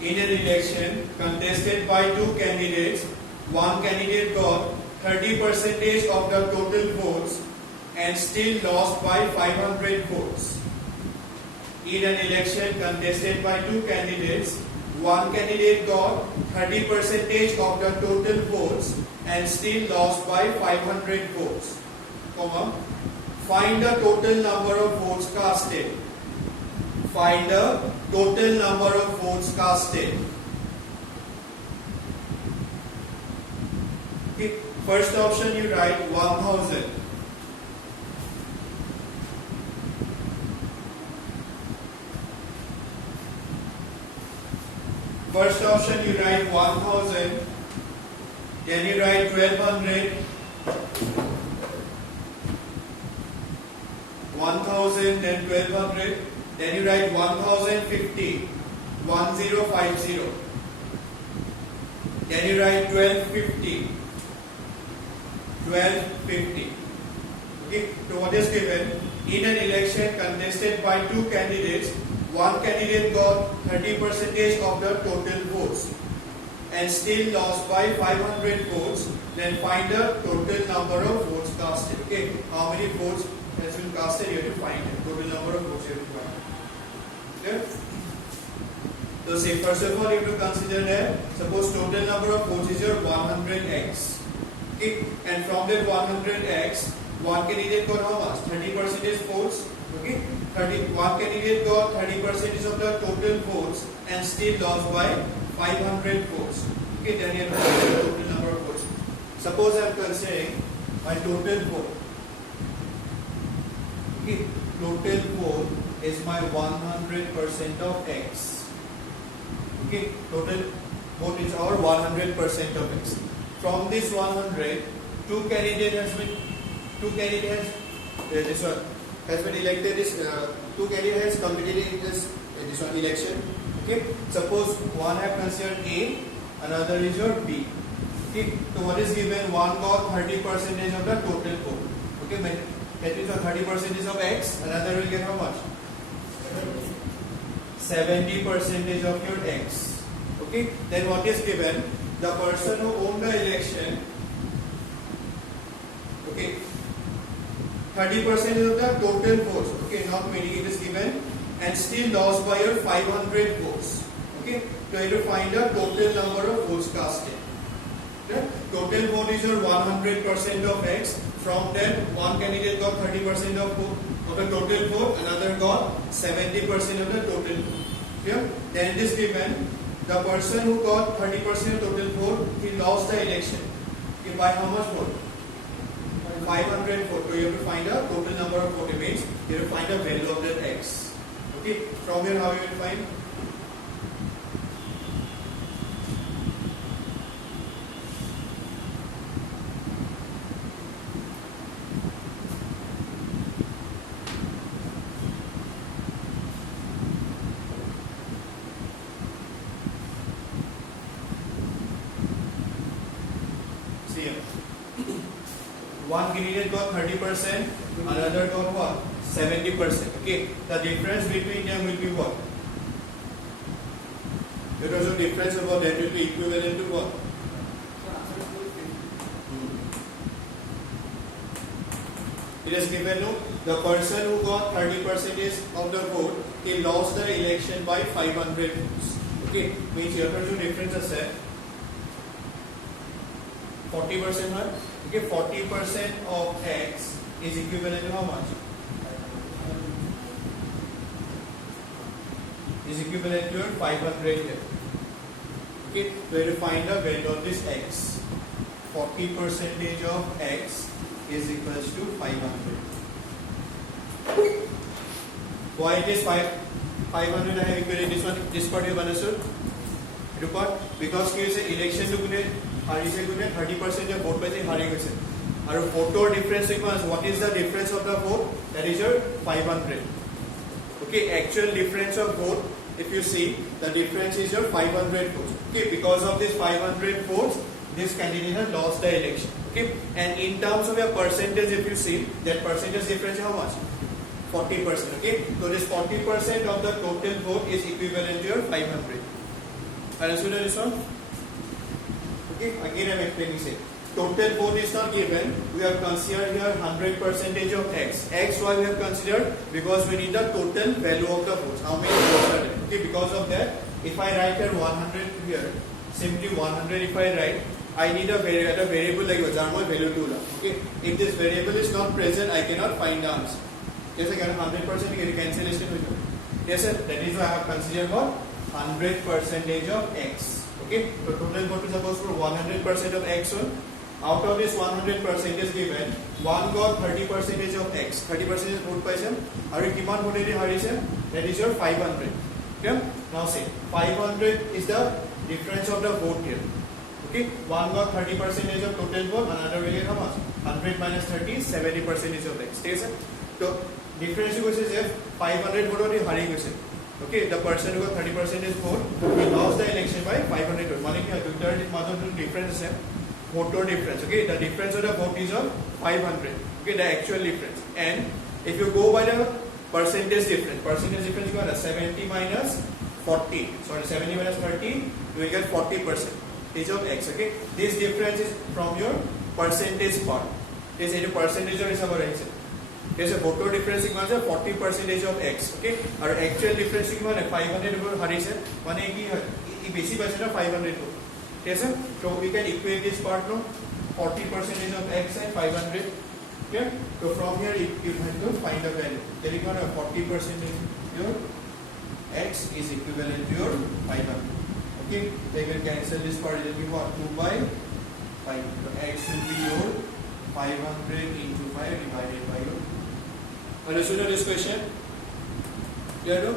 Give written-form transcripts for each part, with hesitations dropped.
In an election contested by two candidates, one candidate got 30% of the total votes and still lost by 500 votes. In an election contested by two candidates, one candidate got 30% of the total votes and still lost by 500 votes. Find the total number of votes casted. Find the total number of votes casted. Okay. First option you write 1000. First option you write 1000. Then you write 1200. 1000, then 1200. Then you write 1050. 1050. Then you write 1250. 1250. Okay, so what is given? In an election contested by two candidates, one candidate got 30% of the total votes and still lost by 500 votes. Then find the total number of votes casted. Okay, how many votes has been casted? You have to find it. Total number of votes you have to find. Okay. So say first of all you have to consider that suppose total number of votes is your 100x. Okay, and from that 100x, one candidate got how much? 30% votes. Okay, one candidate got 30% of the total votes and still lost by 500 votes. Okay, then you have to find the total number of votes. Suppose I am considering my total vote. Okay, total vote is my 100% of x. Okay, total vote is our 100% of x. From this 100, two candidates has been elected. Two candidates has competed in this one election. Okay, suppose one have considered A, another is your B. Okay, so what is given? One got 30% of the total vote. Okay, that is 30% of x. Another will get how much? 70% of your x. Okay, then what is given? The person who won the election, okay, 30% of the total votes, okay, not meaning it is given, and still lost by your 500 votes. Okay, so you have to find the total number of votes casted. Okay? Total vote is your 100% of x. From that, one candidate got 30% of the total vote, another got 70% of the total vote. Yeah? Then it is given. The person who got 30% of total vote, he lost the election. Okay, by how much vote? 500 vote. So you have to find a total number of vote. It means you have to find the value of that x. Okay, from here how you will find? One candidate got 30%, another got what? 70%. Okay, the difference between them will be what? Because the difference about that will be equivalent to what? It is given no, the person who got 30% of the vote, he lost the election by 500 votes. Okay, means here the difference is set 40%, right? Okay, 40% of x is equivalent to how much? Is equivalent to your 500 here. Okay, so you have to find the value of this x. 40% of x is equals to 500. Why it is 500? I have equated this part you have understood? Because election to 30% of vote by the Our vote difference equals what is the difference of the vote? That is your 500. Okay, actual difference of vote, if you see, the difference is your 500 votes. Okay, because of this 500 votes, this candidate has lost the election. Okay, and in terms of your percentage, if you see, that percentage difference is how much? 40%. Okay, so this 40% of the total vote is equivalent to your 500. Understood this one? Okay, again I am explaining it. Total vote is not given. We have considered here 100% of X. X why we have considered? Because we need the total value of the votes. How many votes are there? Okay, because of that, if I write here 100 here, simply 100 if I write, I need a variable like example value 2. Okay, if this variable is not present, I cannot find the answer. Yes, again 100% cancellation. Yes, sir. That is why I have considered what 100% of X. Okay, so total vote is supposed for 100% of X one. Out of this 100% is given, one got 30% of X. 30% is vote person. Are you kiman vote that is your 500. Okay, now say 500 is the difference of the vote here. Okay, one got 30% of total vote, another will get how much? 100 minus 30, 70% of X. Okay, sir. So difference is if 500 vote is hari question. Okay, the person who got 30% is vote, he lost the election by 500 vote. Meaning the difference is vote difference. Okay, the difference of the vote is of 500. Okay, the actual difference. And if you go by the percentage difference you got 70 minus 40. Sorry, 70 minus 30, you will get 40% of X. Okay, this difference is from your percentage part. This is a percentage of our X. There's a vote difference is 40% of X. Okay, our actual difference is 500 over Harrison. One basic percent of 500. Yes, sir. So we can equate this part now. 40% of X and 500. Okay. So from here you have to find the value. There is 40% of your X is equivalent to your 500. Okay. They will cancel this part. It will be what 2 by 5. So X will be your 500 into 5 divided by your. Understood this question? Clear no?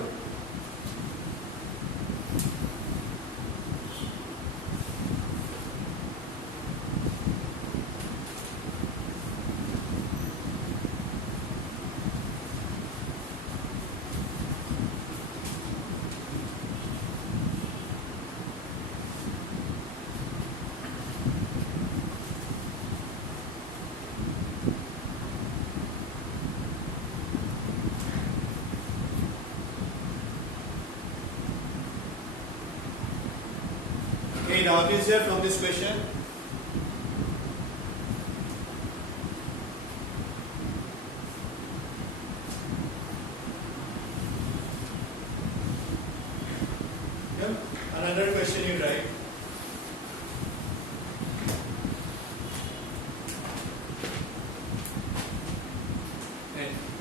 Any doubt is there from this question? Yeah. Another question you write.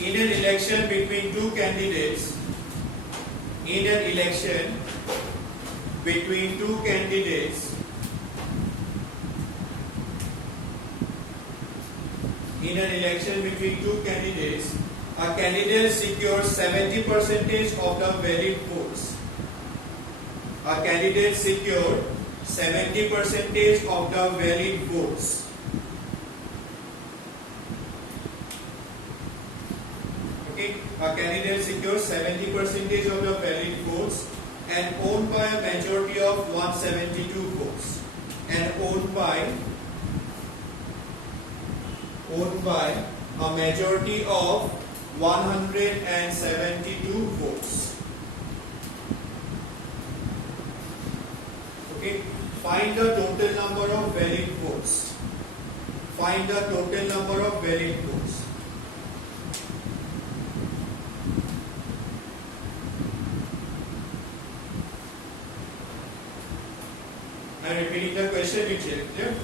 In an election between two candidates, in an election between two candidates, a candidate secures 70% of the valid votes. A candidate secured 70% of the valid votes. Okay, a candidate secures 70% of the valid votes and owned by a majority of 172 votes. And owned by a majority of 172 votes. Okay, find the total number of valid votes. Find the total number of valid votes. I am repeating the question which is clear.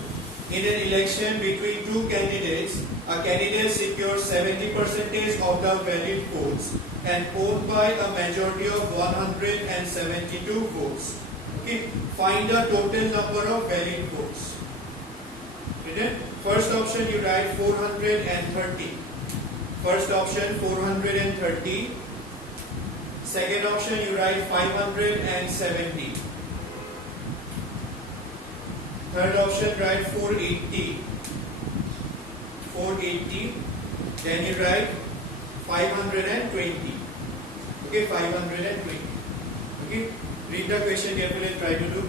In an election between two candidates, a candidate secures 70% of the valid votes and owned by a majority of 172 votes. Okay, find the total number of valid votes. Okay. First option you write 430. First option 430. Second option you write 570. Third option write 480. 480. Then you write 520. Okay, 520. Okay, read the question carefully and try to do.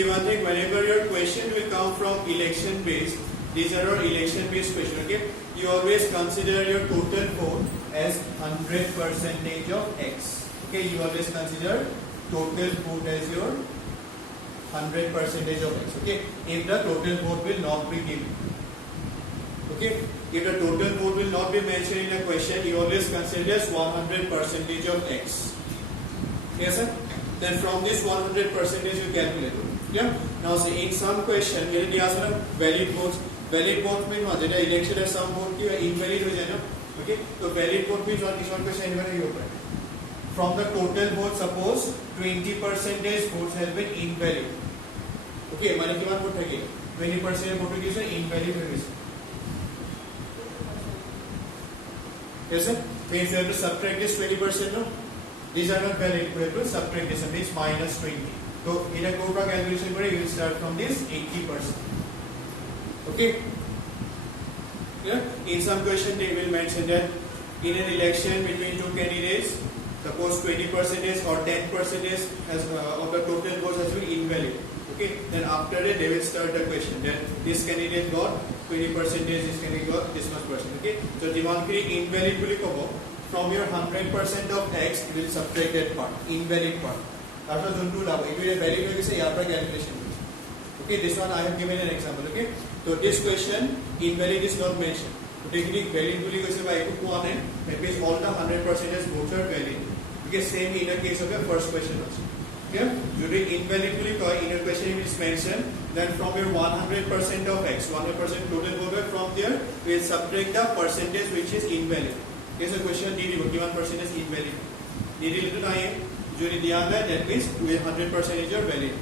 see one thing, whenever your question will come from election based, these are our election based question, okay? You always consider your total vote as 100% of X. Okay, you always consider total vote as your 100% of X. Okay, if the total vote will not be given. Okay, if the total vote will not be mentioned in a question, you always consider as 100% of X. Yes, sir? Then from this 100% you calculate. Yeah. Now see, in some question, मेरे दिया था valid votes. Valid vote means what? जैसे election है some vote की invalid हो जाए ना. Okay. तो valid vote means what? इस one question इन्होंने ये होता है. From the total vote, suppose 20% votes have been invalid. Okay, माने कि बात vote है क्या? 20% vote की से invalid हो गई. Yes, sir. Means you have to subtract this 20%, no? These are not valid. We have to subtract this, and means minus 20. So in a Cobra calculation, you will start from this 80%. Okay. Yeah. In some question, they will mention that in an election between two candidates, suppose 20% or 10% has of the total votes has been invalid. Okay. Then after that, they will start the question. Then this candidate got 20%, this candidate got this much percent. Okay. So demand invalid from your 100% of X, you will subtract that part, invalid part. That was one lab. If you are valid, you say calculation. Okay, this one I have given an example. Okay, so this question invalid is not mentioned. So technique valid will go by one end. That means all the 100% votes are valid. Okay, same in the case of the first question also. Okay, during invalid will in a question it is mentioned. Then from your 100% of X, 100% total vote from there, we will subtract the percentage which is invalid. Here's a question DD 41% is invalid. DD to nine, during the other, that means 100% is your valid.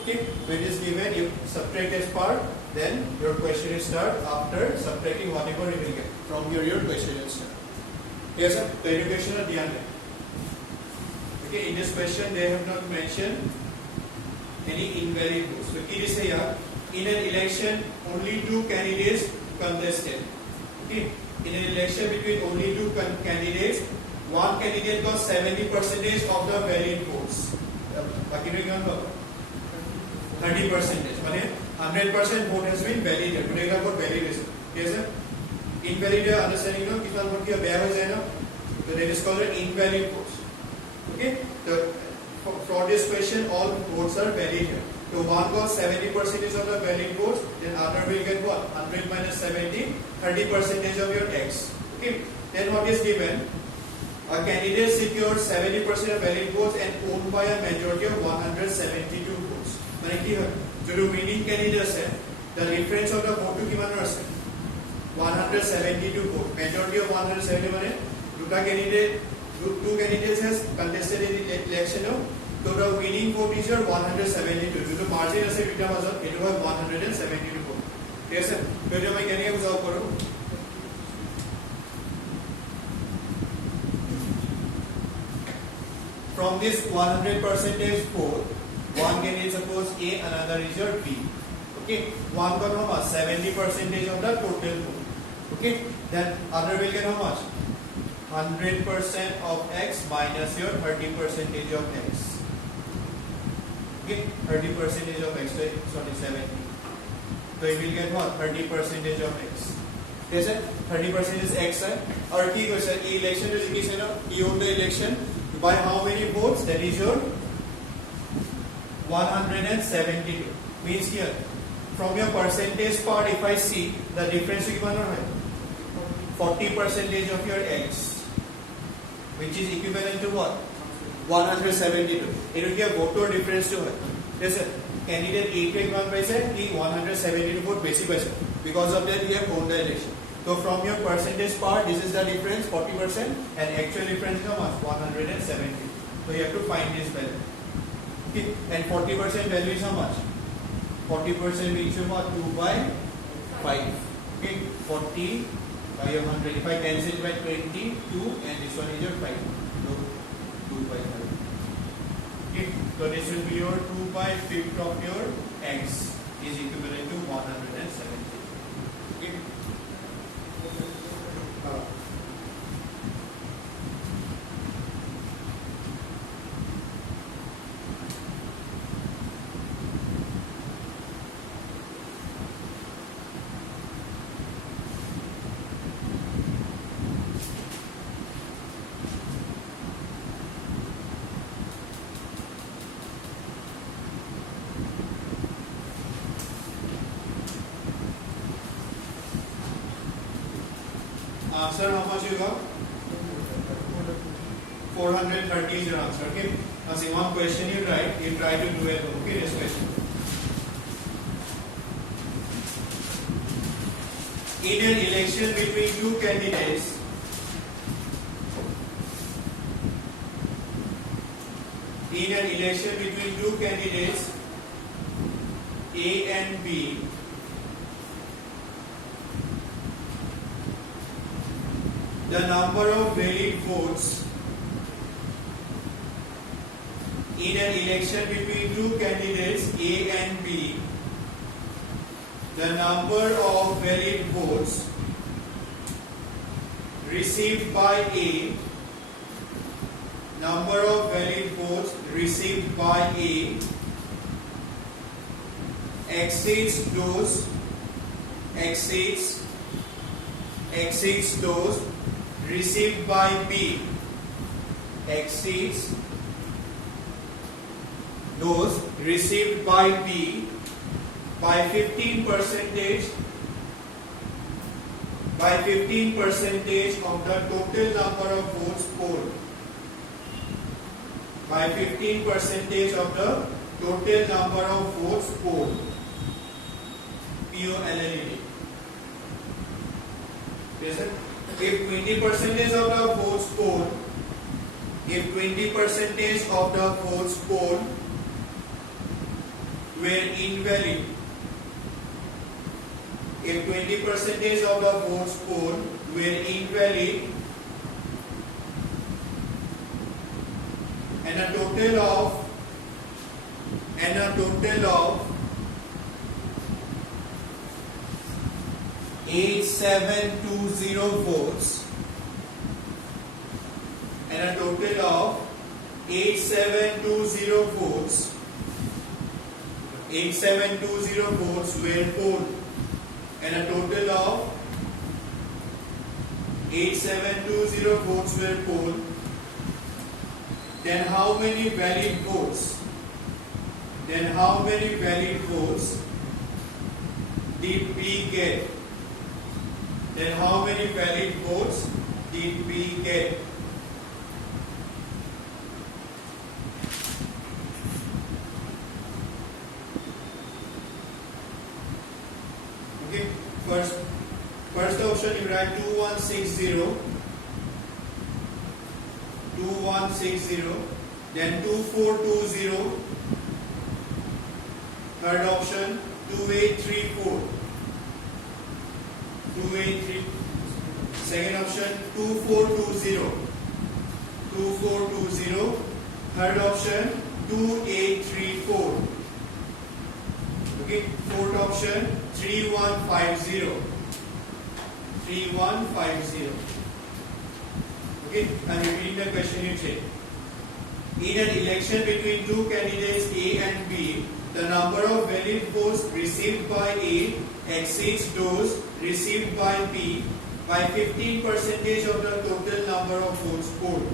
Okay, when it is given, you subtract this part, then your question is start after subtracting whatever you will get. From here, your question is start. Yes, sir. The education at the end. Okay, in this question, they have not mentioned any invalid votes. So, key is here, in an election, only two candidates contested. Okay. In an election between only two candidates, one candidate got 70% of the valid votes. 30%. माने 100% vote has been validated. Today का vote validation. Yes sir. Invalid understanding no कितना vote किया bear हो जाए ना. So that is called invalid votes. Okay. So for this question, all votes are valid here. So one got 70% of the valid votes, then other will get what? 100 minus 70, 30% of your X. Okay. Then what is given? A candidate secured 70% of valid votes and owned by a majority of 172 votes. माने कि जो winning candidates है, the difference of the vote to किमान रहा 172 votes. Majority of 170 माने two candidates has contested in the election. So the winning vote is your 172. So the margin is it was 172 vote. Yes sir. तो जो मैं कहने का बुझाओ करो. From this 100% vote, one candidate suppose A, another is your B. Okay. One got how much? 70% of the total vote. Okay. Then other will get how much? 100% of X minus your 30% of X. Okay, 30% of X, sorry, 70. So you will get what? 30% of X. Yes, sir. 30% is X, sir. Or key question, election is you own the election. By how many votes? That is your 172. Means here, from your percentage part, if I see the difference, 40% of your X, which is equivalent to what? 172. It will give a vote difference to her. Yes, sir. Candidate A take 1%, he 172 vote basic question. Because of that, we have won the election. So from your percentage part, this is the difference, 40%, and actual difference is how much? 170. So you have to find this value. Okay. And 40% value is how much? 40% means what? 2 by 5. Okay. 40 by 100. If I cancel it by 20, 2, and this one is your 5. So 2 by 5. Okay. So this will be your 2 by 5th of your X is equivalent to 170. Okay. Answer how much you got? 430 is your answer. Okay. Now see one question you write. You try to do it. Okay. This question. In an election between two candidates, A and B, the number of valid votes in an election between two candidates A and B, the number of valid votes received by A, number of valid votes received by A exceeds those received by B, exceeds those received by B by 15% of the total number of votes polled. By 15% of the total number of votes polled. POLLED. Yes, sir. If 20% of the votes polled, were invalid, if 20% of the votes polled were invalid, and a total of 8720 votes, and a total of 8720 votes were polled, and a total of 8720 votes were polled, then how many valid votes did B get? Then how many valid votes did B get? Okay, first option you write 2160, then 2420, third option 2834, second option 2420, third option 2834, okay, fourth option 3150. Okay, I'm repeating the question you check. In an election between two candidates A and B, the number of valid votes received by A exceeds those received by B by 15% of the total number of votes polled.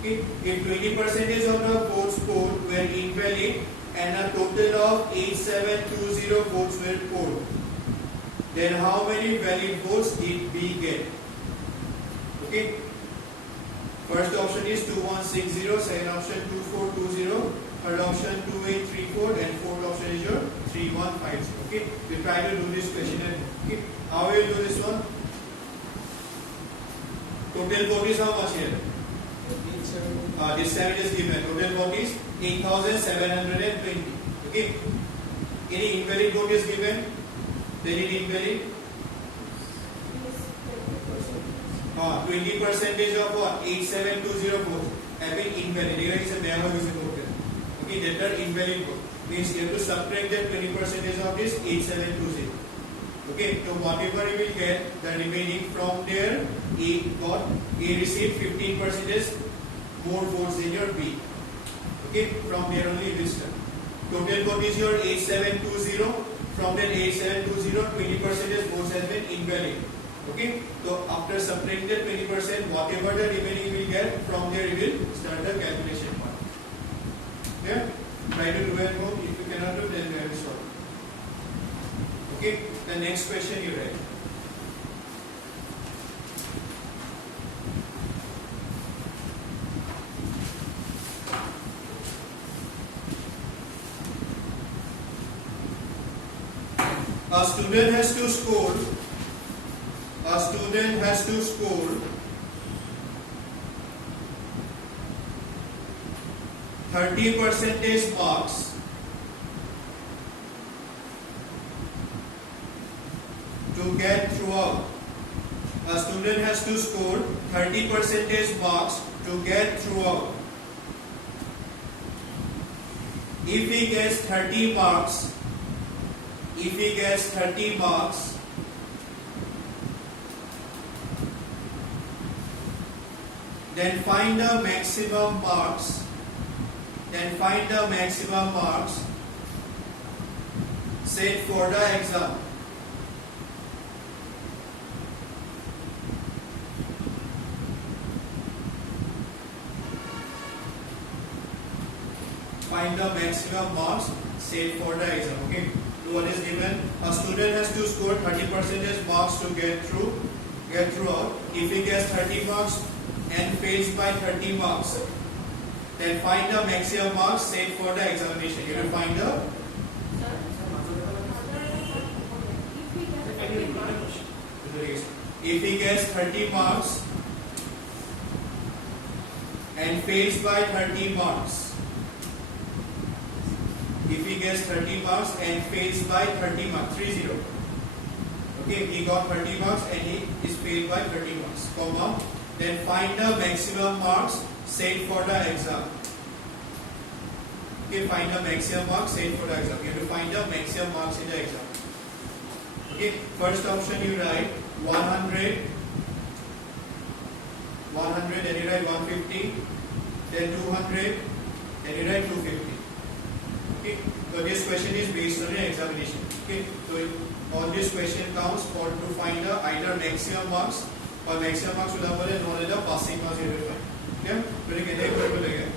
Okay, if 20% of the votes polled were invalid and a total of 8720 votes were polled, then how many valid votes did B get? Okay. First option is 2160, second option 2420, third option 2834, and fourth option is your 3150. Okay. We try to do this question. Okay. How will you do this one? Total vote is how much here? This 7 is given. Total vote is 8720. Okay. Any invalid vote is given? Then it invalid. 20% of what? 8720 votes have been invalid. Here is a never used vote. Okay, that are invalid vote. Means you have to subtract that 20% of this 8720. Okay, so whatever you will get, the remaining from there, A received 15% more votes than your B. Okay, from there only this time. Total vote is your 8720. From that 8720, 20% votes has been invalid. Okay, so after subtracting the 20%, whatever the remaining will get, from there you will start the calculation part. Yeah, try to do at home. If you cannot do, then you have to solve. Okay, the next question you write. a student has to score 30% marks to get throughout. A student has to score 30% marks to get throughout. If he gets 30 marks, then find the maximum marks. Set for the exam. Find the maximum marks set for the exam. Okay. So what is given? A student has to score 30% marks to get throughout. If he gets 30 marks and fails by 30 marks, then find the maximum marks set for the examination. You will find the if he gets 30 marks and fails by 30 marks. If he gets 30 marks and fails by 30 marks, 30. Okay, he got 30 marks and he is failed by 30 marks, comma. Then find the maximum marks set for the exam. Okay, find the maximum marks set for the exam. You have to find the maximum marks in the exam. Okay, first option you write 100, then you write 150, then 200, then you write 250. Okay, so this question is based on an examination. Okay, so all this question counts for to find the either maximum marks or maximum marks will have the passing marks you will find. Okay, so you can take it again.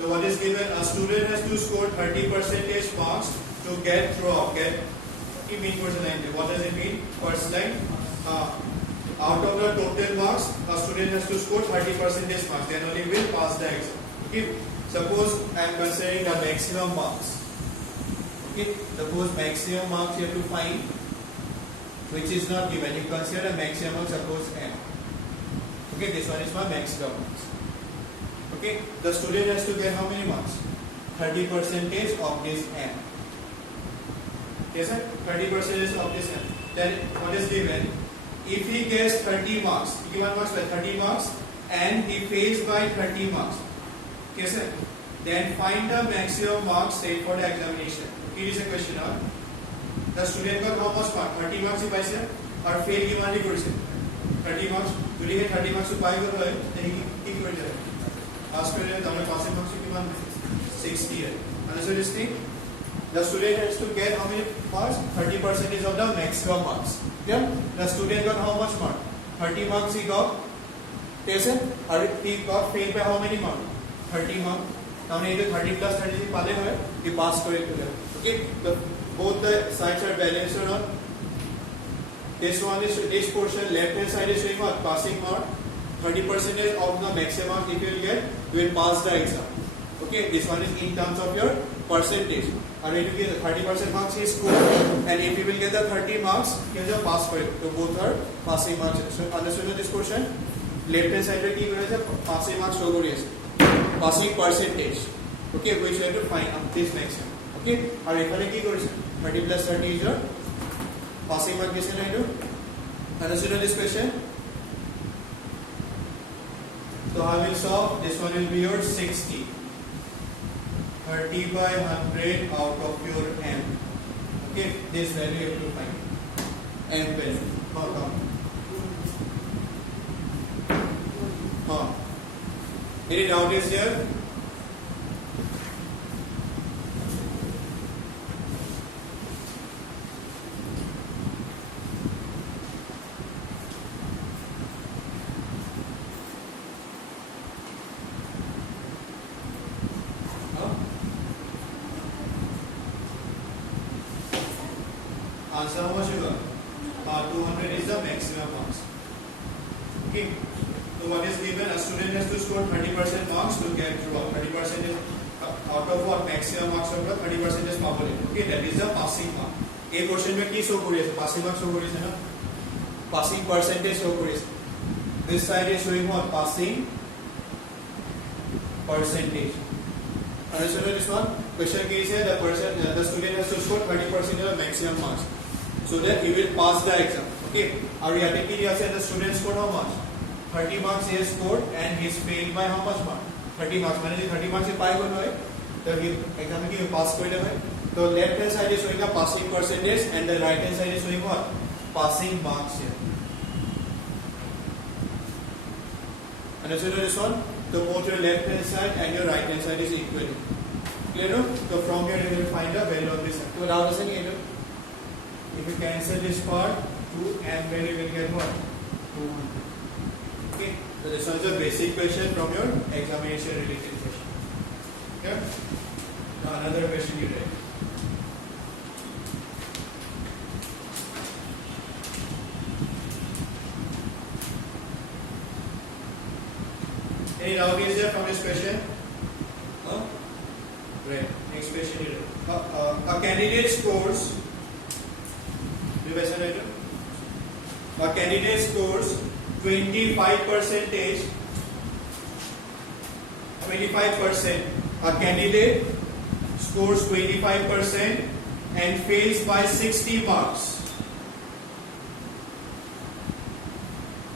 So what is given? A student has to score 30% marks to get throughout. What does it mean? First line. Out of the total marks, a student has to score 30% marks. Then only will pass the exam. Okay. Suppose I am considering the maximum marks. Okay. Suppose maximum marks you have to find, which is not given. You consider a maximum. Suppose m. Okay. This one is my maximum marks. Okay, the student has to get how many marks? 30% of this m. Okay, sir? 30% of this m. Then what is given? If he gets 30 marks, given marks by 30 marks, and he fails by 30 marks. Okay, sir? Then find the maximum marks set for the examination. Here is a question. The student got how much marks? 30 marks if I say, or fail given the question. 30 marks. Do you get 30 marks to buy good? Then he could do it. Ask me the passing marks 60. Understood this thing? The student has to get how many marks? 30% of the maximum marks. Yeah? The student got how much mark? 30 marks he got. Yes, sir? He got failed by how many marks? 30 marks. Now he 30 plus 30 he passed correctly. Okay? Both the sides are balanced or not? This one is this portion left hand side is showing what? Passing mark. 30% of the maximum if you will get, you will pass the exam. Okay, this one is in terms of your percentage. And when you get 30% marks he scored, and if you will get the 30 marks, you will pass for it. So both are passing marks. So understood this portion? Left hand side is passing marks show yes. Passing percentage. Okay, which you have to find this maximum. Okay, and if you 30 plus 30 is your passing mark. Understood this question? So I will solve. This one will be your 60. 30 by 100 out of your m. Okay, this value you have to find. M value. Any doubt is here? answer how much होगा 200 is the maximum marks. Okay, so what is given? A student has to score 30% marks to get through. 30% is out of what maximum marks of 30% is probability. Okay, that is the passing mark. A question में की show करी है? Passing mark show करी है ना? Passing percentage show करी है. This side is showing what? Passing percentage. Understand this one? Question case है the student has to score 30% of maximum marks so that he will pass the exam. Okay. और यहाँ पे क्या है? The student scored how much? 30 marks he has scored and he is failed by how much mark? 30 marks. मैंने 30 marks से 5 करना है तो ये exam में क्या pass कर लेगा? तो left hand side is showing the passing percentage and the right hand side is showing what? Passing marks here. Understood this one? So both your left hand side and your right hand side is equal. Clear no? So from here you will find the value of this. So now listen here. If you cancel this part, 2 and then you will get what? 200. Okay. So this was a basic question from your examination related question. Okay. Now another question you read. Any doubt is there from this question? No? Right. Next question you read. A candidate scores. A candidate scores 25%. A candidate scores 25% and fails by 60 marks.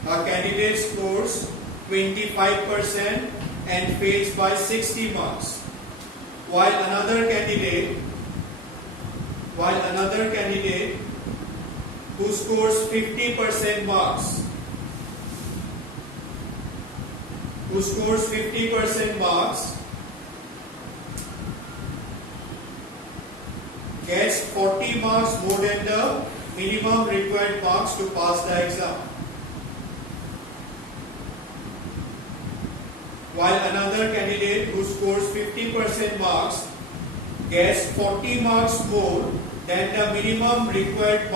A candidate scores 25% and fails by 60 marks, while another candidate who scores 50% marks gets 40 marks more than the minimum required marks to pass the exam, while another candidate who scores 50% marks gets 40 marks more than the minimum required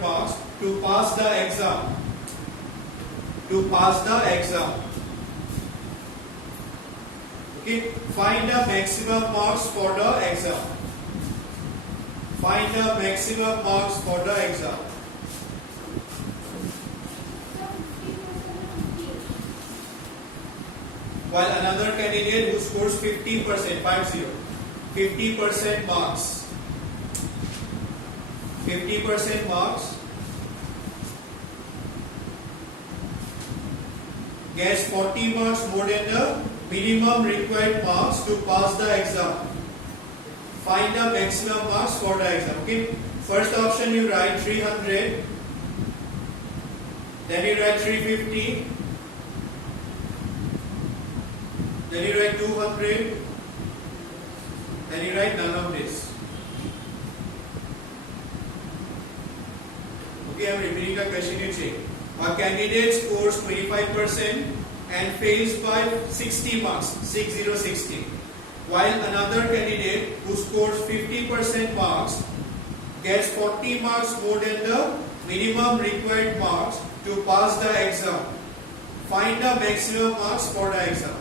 marks to pass the exam. Okay, find the maximum marks for the exam. While another candidate who scores 50% marks gets 40 marks more than the minimum required marks to pass the exam. Find the maximum marks for the exam. Okay. First option you write 300, then you write 350, then you write 200, then you write none of this. Okay, I am repeating the question you check. A candidate scores 25% and fails by 60 marks, 60, while another candidate who scores 50% marks gets 40 marks more than the minimum required marks to pass the exam. Find the maximum marks for the exam.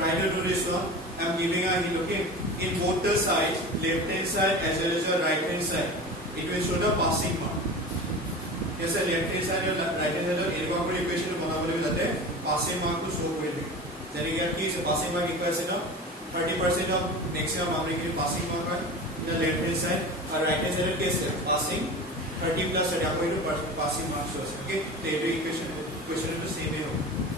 Try to do this one. I am giving a hint, okay? In both the sides, left hand side as well as your right hand side, it will show the passing mark. Yes, sir, left hand side और right hand side और एक बार equation बनाने में जाते हैं passing mark को show करेंगे. यानी कि आपकी passing mark equal से ना 30% of maximum mark के लिए passing mark है the left hand side और right hand side कैसे passing 30 plus 30 आपको ये passing mark show है. Okay, तो ये equation तो same ही होगा.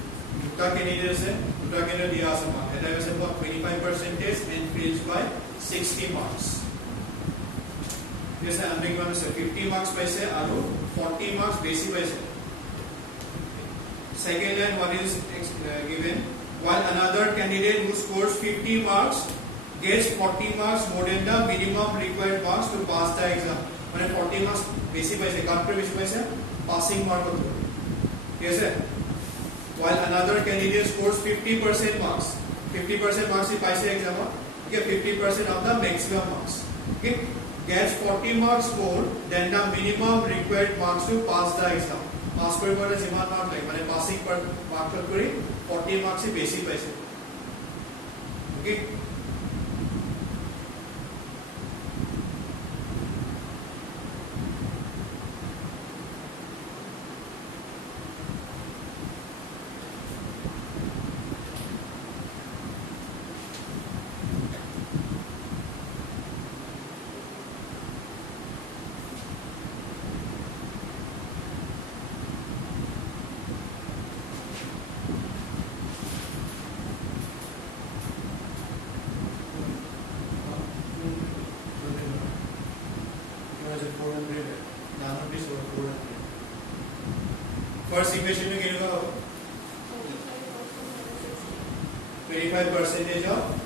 दूसरा कैंडिडेट है दूसरा कैंडिडेट दिया समान है that is about 25% and fails by 60 marks. Yes, I am doing one. 50 marks paise aru 40 marks basic paise. Second line, one is given. While another candidate who scores 50 marks gets 40 marks more than the minimum required marks to pass the exam. माने 40 marks basic paise, cut पे basic paise, passing mark होते हैं. Yes, sir. While another candidate scores 50% marks, 50% marks ही paise exam में, okay, 50% of the maximum marks, okay, gets 40 marks more than the minimum required marks to pass the exam. Pass करी बोले जिमान mark like, माने passing पर mark करी 40 marks ही basic paise, okay. First equation में क्या होगा? 25% of